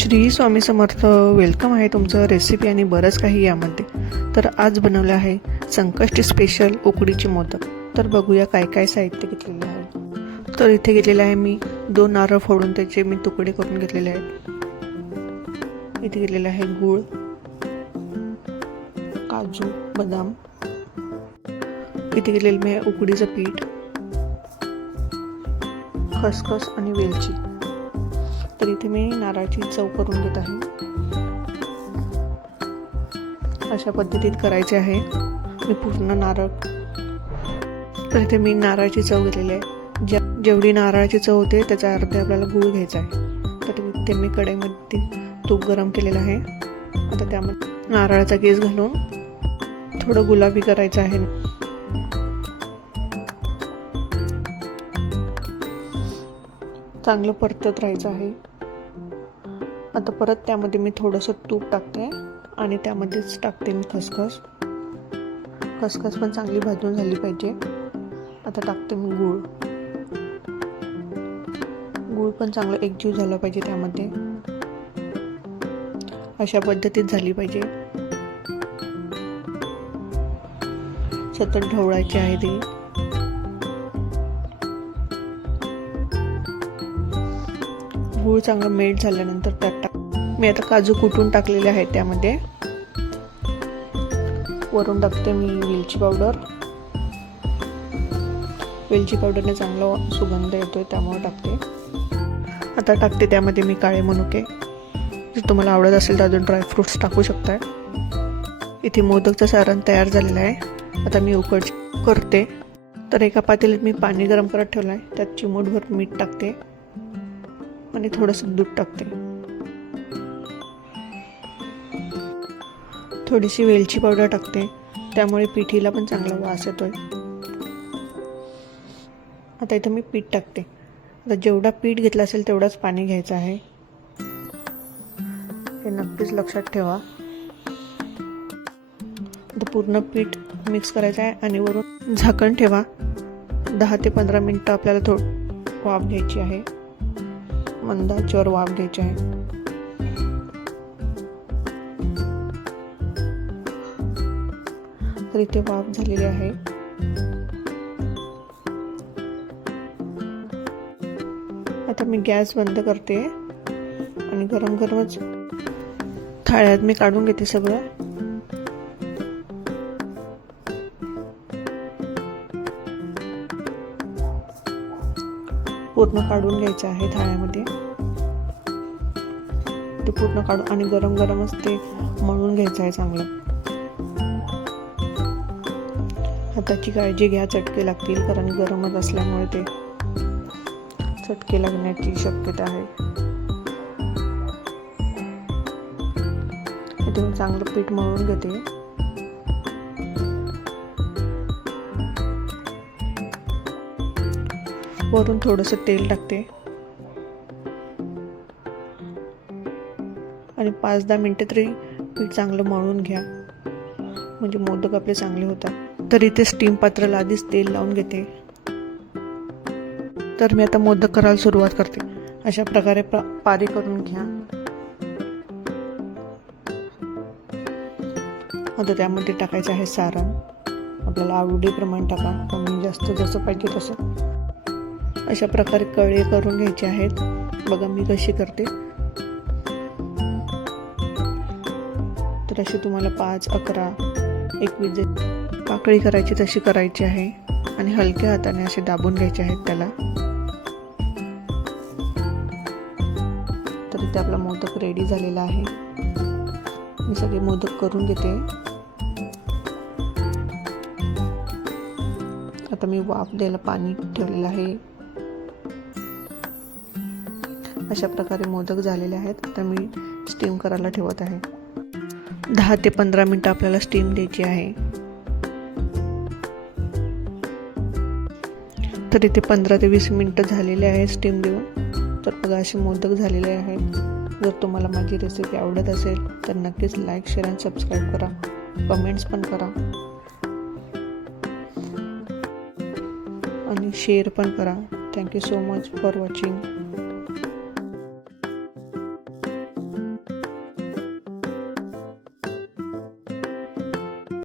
Shri Swami Samarth welcome आहे तुमचं recipe आणि बरंच काही यामध्ये. तर आज बनवलं आहे संकष्टी स्पेशल उकडीचे मोदक. तर बघूया काय काय साहित्य घेतलेलं आहे. तर इथे घेतलेलं आहे मी दोन नारळ फोडून त्याचे मी तुकडे करून घेतलेले आहेत. इथे घेतलेलं आहे गूळ काजू बदाम. इथे घेतलेलं मी उकडीचं पीठ खसखस आणि वेलची. तर इथे मी नारळाची चव करून घेत आहे. अशा पद्धतीत करायचे आहे. मी पूर्ण नारळ. तर इथे मी नारळाची चव घेतलेली आहे. ज्या जेवढी नारळाची चव होते त्याचा अर्धे आपल्याला गूळ घ्यायचा आहे. तर इथे मी कढईमध्ये तूप गरम केलेलं आहे. आता त्यामध्ये नारळाचा केस घालून थोडं गुलाबी करायचं आहे. चांगलं परतत राहायचं आहे. आता परत त्यामध्ये मी थोडंसं तूप टाकते आणि त्यामध्येच टाकते मी खसखस. खसखस पण चांगली भाजून झाली पाहिजे. आता टाकते मी गूळ. गूळ पण चांगलं एकजीव झाला पाहिजे त्यामध्ये. अशा पद्धतीत झाली पाहिजे. सतत ढवळायची आहे ती. गूळ चांगलं मेल्ट झाल्यानंतर त्यात टाक. मी आता काजू कुटून टाकलेले आहेत त्यामध्ये. वरून टाकते मी वेलची पावडर. वेलची पावडरने चांगला सुगंध येतोय त्यामुळे टाकते. आता टाकते त्यामध्ये मी काळे मनुके. जर तुम्हाला आवडत असेल तर अजून ड्रायफ्रुट्स टाकू शकताय. इथे मोदकचं सारण तयार झालेलं आहे. आता मी उकड करते. तर एका पातेलीत मी पाणी गरम करत ठेवलं आहे त्यात चिमूटभर मीठ टाकते. आणि थोडंसं दूध टाकते. थोडीशी वेलची पावडर टाकते. त्यामुळे पिठीला पण चांगला वास येतोय. आता इथं मी पीठ टाकते. आता जेवढा पीठ घेतला असेल तेवढाच पाणी घ्यायचं आहे. हे नक्कीच लक्षात ठेवा. आता पूर्ण पीठ मिक्स करायचं आहे आणि वरून झाकण ठेवा. दहा ते पंधरा मिनटं आपल्याला थोड वाफ घ्यायची आहे. मंद आचेवर वाफ घ्यायची आहे तर इथे वाफ झालेली आहे. आता मी गॅस बंद करते. आणि गरम गरमच थाळ्यात मी काढून घेते सगळं. पूर्ण काढून घ्यायचं आहे थाळ्यामध्ये. ते पूर्ण काढून आणि गरम गरमच ते मळून घ्यायचं आहे चांगलं. हाताची काळजी घ्या चटके लागतील कारण गरमच असल्यामुळे ते चटके लागण्याची शक्यता आहे. तुम्ही चांगलं पीठ मळून घेते. वरून थोडंसं तेल टाकते. आणि पाच दहा मिनटं तरी पीठ चांगलं मळून घ्या. म्हणजे मोदक आपले चांगले होतात. तर इथे स्टीम पात्राला आधीच तेल लावून घेते. तर मी आता मोदक करायला सुरुवात करते. अशा प्रकारे पारी करून घ्या. आता त्यामध्ये टाकायचं आहे सारण. आपल्याला आवडीप्रमाणे टाका. कमी जास्त जसं पाहिजे तसं. अशा प्रकारे कळे करून घ्यायचे आहेत. बघा मी कशी करते. तर अशी तुम्हाला पाच अकरा एकवीस जे पाकळी करायची तशी करायची आहे. आणि हलक्या हाताने असे दाबून घ्यायचे आहेत त्याला. तर इथे आपला मोदक रेडी झालेला आहे. मी सगळे मोदक करून घेते. आता मी वाफ द्यायला पाणी ठेवलेलं आहे. अशा प्रकारे मोदक झालेले आहेत. आता मी स्टीम करायला ठेवत आहे. दहा ते पंधरा मिनटं आपल्याला स्टीम द्यायची आहे. तर इथे पंधरा ते वीस मिनटं झालेले आहे स्टीम देऊन. तर बघा असे मोदक झालेले आहेत. जर तुम्हाला माझी रेसिपी आवडत असेल तर नक्कीच लाईक शेअर आणि सबस्क्राईब करा. कमेंट्स पण करा. आणि शेअर पण करा. Thank you so much for watching